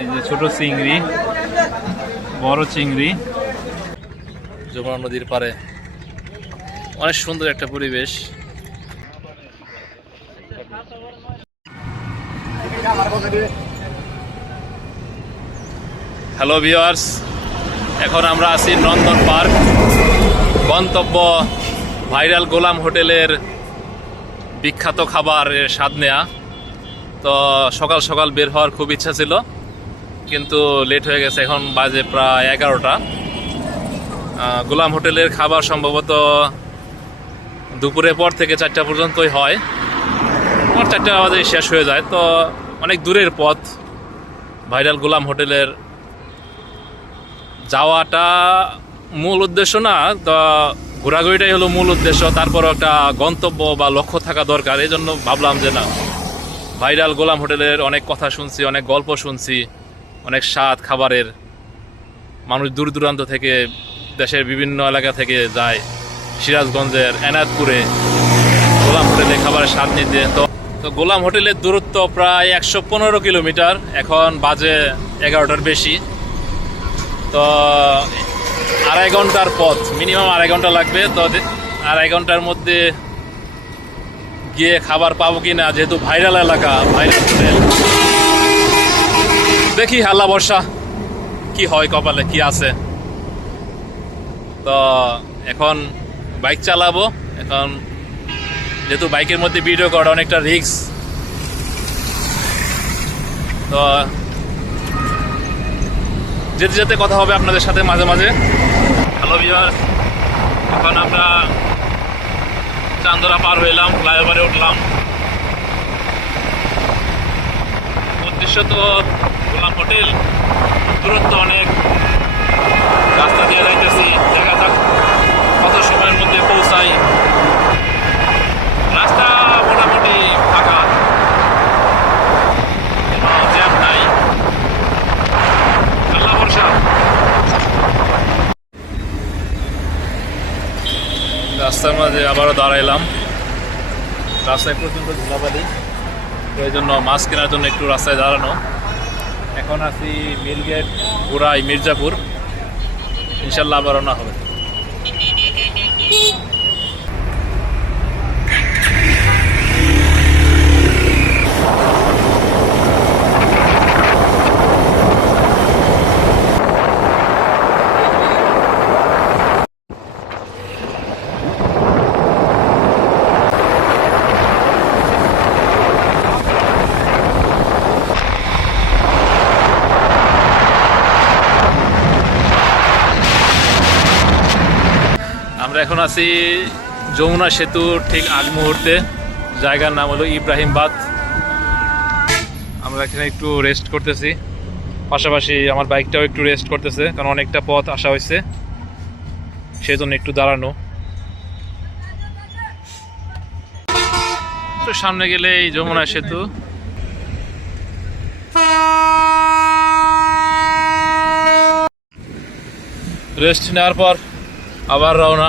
এই যে ছোট চিংড়ি, বড় চিংড়ি, যমুনা নদীর পাড়ে অনেক সুন্দর একটা পরিবেশ। হ্যালো ভিউয়ার্স, এখন আমরা আছি নন্দন পার্ক। গন্তব্য ভাইরাল গোলাম হোটেলের বিখ্যাত খাবারের স্বাদ নেয়া। তো সকাল সকাল বের হওয়ার খুব ইচ্ছা ছিল, কিন্তু লেট হয়ে গেছে। এখন বাজে প্রায় 11টা। গোলাম হোটেলের খাবার সম্ভবত দুপুরের পর থেকে 4টা পর্যন্তই হয়, 4টা বাজে শেষ হয়ে যায়। তো অনেক দূরের পথ। ভাইরাল গোলাম হোটেলের যাওয়াটা মূল উদ্দেশ্য না, তো ঘোরাঘুরিটাই হলো মূল উদ্দেশ্য। তারপরও একটা গন্তব্য বা লক্ষ্য থাকা দরকার। এই জন্য ভাবলাম যে না, ভাইরাল গোলাম হোটেলের অনেক কথা শুনছি, অনেক গল্প শুনছি, অনেক স্বাদ খাবারের। মানুষ দূর দূরান্ত থেকে, দেশের বিভিন্ন এলাকা থেকে যায় সিরাজগঞ্জের এনায়তপুরে গোলাম হোটেলে খাবারের স্বাদ নিতে। তো গোলাম হোটেলের দূরত্ব প্রায় 115 কিলোমিটার। এখন বাজে 11টার বেশি। তো 2.5 ঘন্টার পথ, মিনিমাম 2.5 ঘন্টা লাগবে। তো 2.5 ঘন্টার মধ্যে গিয়ে খাবার পাবো কি না, যেহেতু ভাইরাল এলাকা, ভাইরাল হোটেল। দেখি হাল্লা বর্ষা কি হয়, কপালে কি আছে। তো এখন বাইক চালাবো। এখন যেহেতু বাইকের মধ্যে ভিডিও করা অনেকটা রিস্ক, তো যেতে যেতে কথা হবে আপনাদের সাথে মাঝে মাঝে। হ্যালো ভিউয়ার্স, এখন আমরা চান্দরা পার হইলাম, ফ্লাইওভারে উঠলাম। উদ্দেশ্য তো গোলাম হোটেল, দূরত্ব অনেক, রাস্তা দিয়ে যাইতেছি। দেখা যাক কত সময়ের মধ্যে পৌঁছাই। রাস্তা মোটামুটি ফাঁকা, কোনো জ্যাম নাই। আল্লাহ ভরসা। রাস্তার মাঝে আবারও দাঁড়াইলাম। রাস্তায় প্রচণ্ড ধুলাবালি, তো এই জন্য মাছ কেনার জন্য একটু রাস্তায় দাঁড়ানো। এখন আছি মিলগেট, গোড়াই, মির্জাপুর। ইনশাল্লাহ আবার রওনা হবে। আমরা এখন আছি যমুনা সেতুর ঠিক আগ মুহূর্তে। জায়গার নাম হলো ইব্রাহিমবাদ। আমরা এখানে একটু রেস্ট করতেছি, পাশাপাশি আমার বাইকটাও একটু রেস্ট করতেছে, কারণ অনেকটা পথ আসা হয়েছে, সেই জন্য একটু দাঁড়ানো। তো সামনে গেলে এই যমুনা সেতু। রেস্ট নেওয়ার পর আবার রওনা।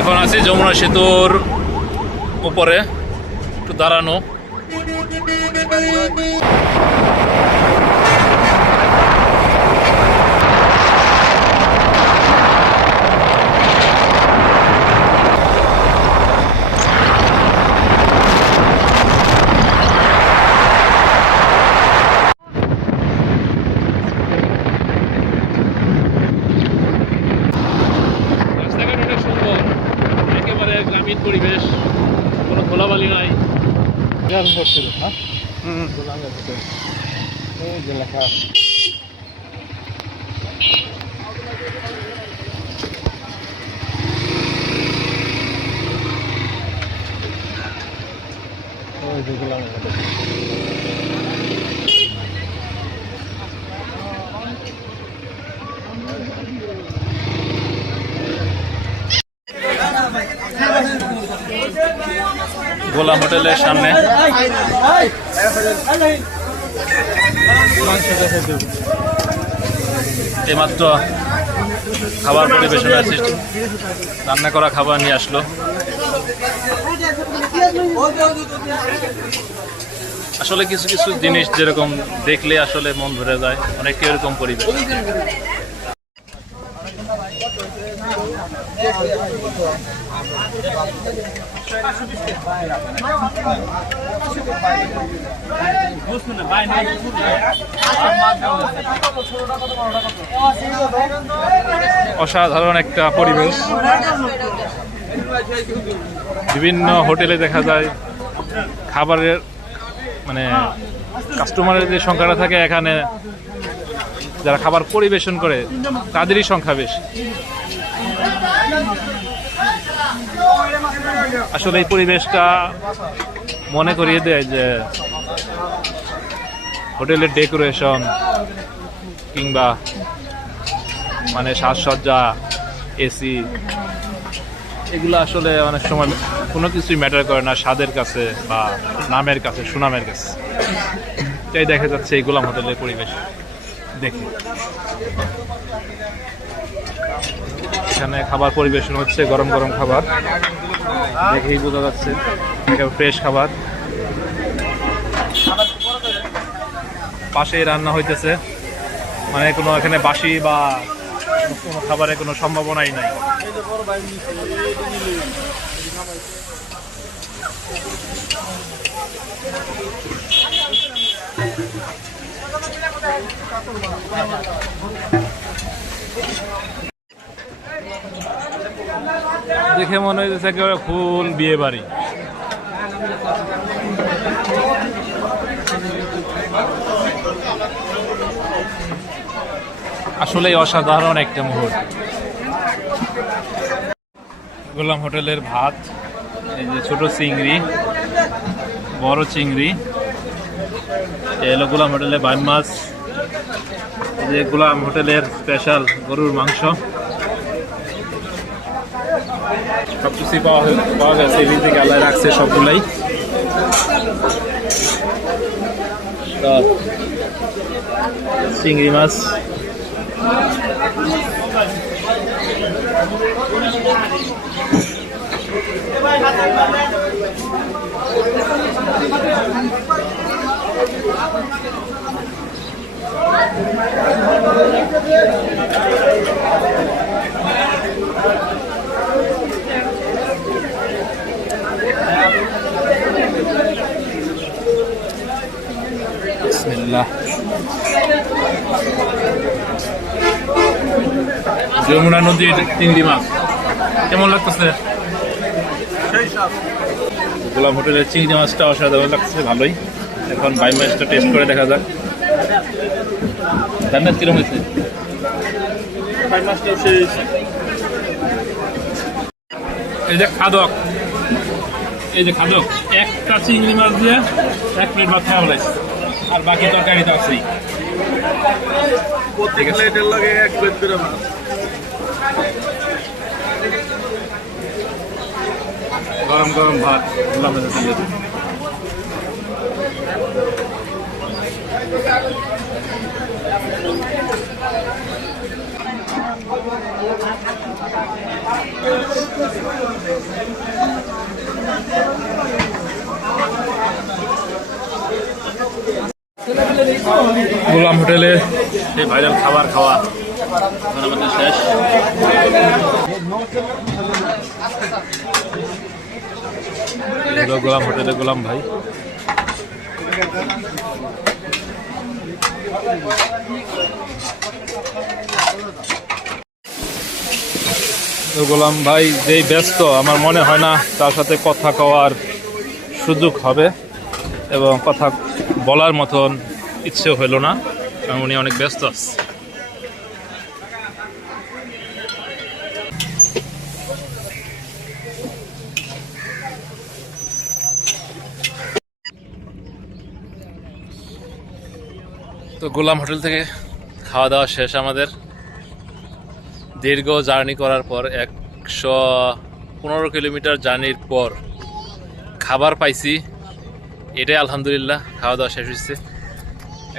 এখন আছি যমুনা সেতুর উপরে, একটু দাঁড়ানো। গোলাম হোটেলের সামনে এইমাত্র খাবার পরিবেশনের সিস্টেম, রান্না করা খাবার নিয়ে আসলো। আসলে কিছু কিছু জিনিস যেরকম দেখলে আসলে মন ভরে যায়, অনেকটা এরকম পরিবেশ। অসাধারণ একটা পরিবেশ। বিভিন্ন হোটেলে দেখা যায় খাবারের মানে কাস্টমারের যে সংখ্যাটা থাকে, এখানে যারা খাবার পরিবেশন করে তাদেরই সংখ্যা বেশি। আসলে এই পরিবেশটা মনে করিয়ে দেয় যে হোটেলের ডেকোরেশন কিংবা মানে সাজসজ্জা, এসি, এগুলো আসলে অনেক সময় কোনো কিছুই ম্যাটার করে না স্বাদের কাছে বা নামের কাছে, সুনামের কাছে। তাই দেখা যাচ্ছে এই গোলাম হোটেলের পরিবেশ দেখে। এখানে খাবার পরিবেশন হচ্ছে, গরম গরম খাবার দেখেই বোঝা যাচ্ছে ফ্রেশ খাবার। পাশেই রান্না হইতেছে, মানে কোনো এখানে বাসি বা কোনো খাবারের কোনো সম্ভাবনাই নাই। দেখে মনে হয়েছে একেবারে ফুল বিয়ে বাড়ি। আসলেই অসাধারণ একটা মুহূর্ত। গোলাম হোটেলের ভাত, এই যে ছোট চিংড়ি, বড় চিংড়ি, এলো গোলাম হোটেলের বাইম মাছ, এই যে গোলাম হোটেলের স্পেশাল গরুর মাংস, সবকিছুই পাওয়া গেছে। এদিক থেকে আল্লাহ রাখছে সবগুলাই। চিংড়ি মাছ, বিসমিল্লাহ। যমুনা নদীর চিংড়ি মাছ কেমন লাগতেছে? গোলাম হোটেলের চিংড়ি মাছটা অসাধারণ লাগছে, ভালোই। এখন বাই মাছটা টেস্ট করে দেখা যাক। রান্নার কিরকম হয়েছে? এই যে খাদক, একটা চিংড়ি মাছ দিয়ে 1 প্লেট ভাত খাওয়া হয়েছে, আর বাকি তরকারি তো আছেই। গরম গরম ভাত গোলাম হোটেলে এই ভাইরাল খাবার খাওয়া আমাদের শেষ। গোলাম হোটেলে গোলাম ভাই, গোলাম ভাই যেই ব্যস্ত, আমার মনে হয় না তার সাথে কথা কওয়ার সুযোগ হবে। এবং কথা বলার মতন ইচ্ছে হইল না, কারণ উনি অনেক ব্যস্ত আছে। তো গোলাম হোটেল থেকে খাওয়া দাওয়া শেষ আমাদের। দীর্ঘ জার্নি করার পর 115 কিলোমিটার জার্নির পর খাবার পাইছি, এটাই আলহামদুলিল্লাহ। খাওয়া দাওয়া শেষ হচ্ছে,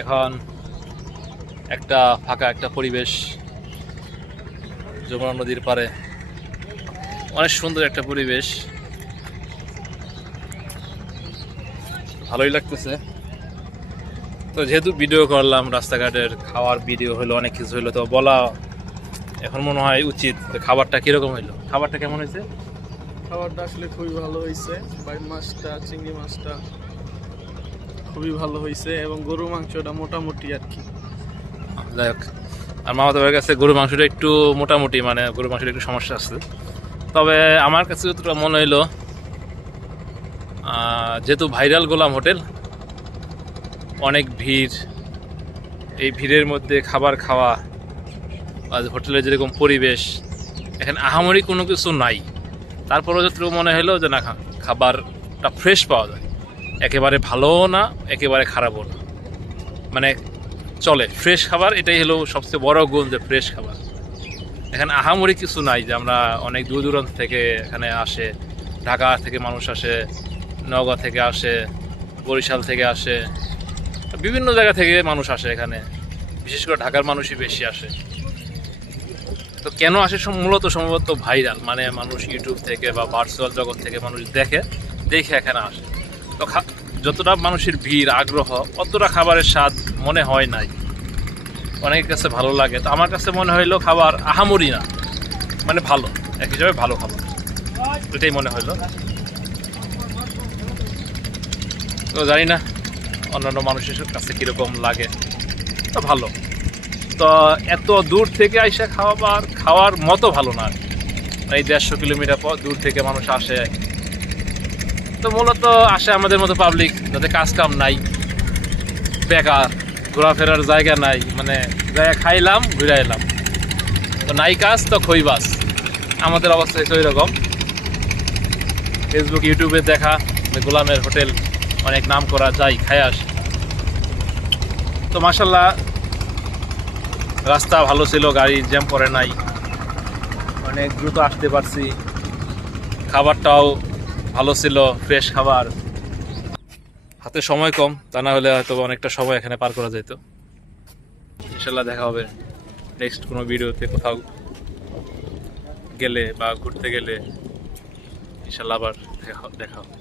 এখন একটা ফাঁকা একটা পরিবেশ, যমুনা নদীর পাড়ে, অনেক সুন্দর একটা পরিবেশ, ভালোই লাগতেছে। তো যেহেতু ভিডিও করলাম, রাস্তাঘাটের খাওয়ার ভিডিও হলো, অনেক কিছু হলো, তো বলা এখন মনে হয় উচিত। খাবারটা কিরকম হইলো, খাবারটা কেমন হয়েছে? খাবারটা আসলে খুবই ভালো হয়েছে। বাইম মাছটা, চিংড়ি মাছটা খুবই ভালো হয়েছে, এবং গরু মাংসটা মোটামুটি আর কি। যাই হোক, আর মামাদের কাছে গরুর মাংসটা একটু মোটামুটি, মানে গরুর মাংসটা একটু সমস্যা আছে। তবে আমার কাছে যতটা মনে হইলো, যেহেতু ভাইরাল গোলাম হোটেল, অনেক ভিড়, এই ভিড়ের মধ্যে খাবার খাওয়া, আর হোটেলের যেরকম পরিবেশ, এখানে আহামরি কোনো কিছু নাই। তারপরেও যতটুকু মনে হলো যে না, খাবারটা ফ্রেশ পাওয়া যায়, একেবারে ভালোও না একেবারে খারাপও না, মানে চলে, ফ্রেশ খাবার। এটাই হলো সবচেয়ে বড় গুণ, যে ফ্রেশ খাবার। এখানে আহামরি কিছু নাই যে আমরা অনেক দূর দূরান্ত থেকে এখানে আসে, ঢাকা থেকে মানুষ আসে, নওগাঁ থেকে আসে, বরিশাল থেকে আসে, বিভিন্ন জায়গা থেকে মানুষ আসে এখানে, বিশেষ করে ঢাকার মানুষই বেশি আসে। তো কেন আসে মূলত সম্ভবত ভাইরাল, মানে মানুষ ইউটিউব থেকে বা ভার্চুয়াল জগৎ থেকে মানুষ দেখে এখানে আসে। তো যতটা মানুষের ভিড়, আগ্রহ, অতটা খাবারের স্বাদ মনে হয় নাই। অনেকের কাছে ভালো লাগে, তো আমার কাছে মনে হইলো খাবার আহামরি না, মানে ভালো, এক হিসাবে ভালো খাবার, এটাই মনে হইলো। তো জানি না অন্যান্য মানুষের কাছে কীরকম লাগে, তো ভালো। তো এত দূর থেকে আইসা খাওয়ার মতো ভালো না, এই 150 কিলোমিটার দূর থেকে মানুষ আসে। তো মূলত আসে আমাদের মতো পাবলিক, যাতে কাজ কাম নাই, বেকার, ঘোরাফেরার জায়গা নাই, মানে জায়গা খাইলাম ঘুরে এলাম, তো নাই কাজ তো খইবাস। আমাদের অবস্থা হচ্ছে ওই রকম। ফেসবুক ইউটিউবে দেখা গোলামের হোটেল অনেক নাম করা, যাই খাই আসে। তো মাশাল্লাহ, রাস্তা ভালো ছিল, গাড়ি জ্যাম পড়ে নাই, অনেক দ্রুত আসতে পারছি, খাবারটাও ভালো ছিল, ফ্রেশ খাবার। হাতে সময় কম, তা না হলে হয়তো অনেকটা সময় এখানে পার করা যেত। ইনশাল্লাহ দেখা হবে নেক্সট কোনো ভিডিওতে, কোথাও গেলে বা ঘুরতে গেলে ইনশাল্লাহ আবার দেখা হবে।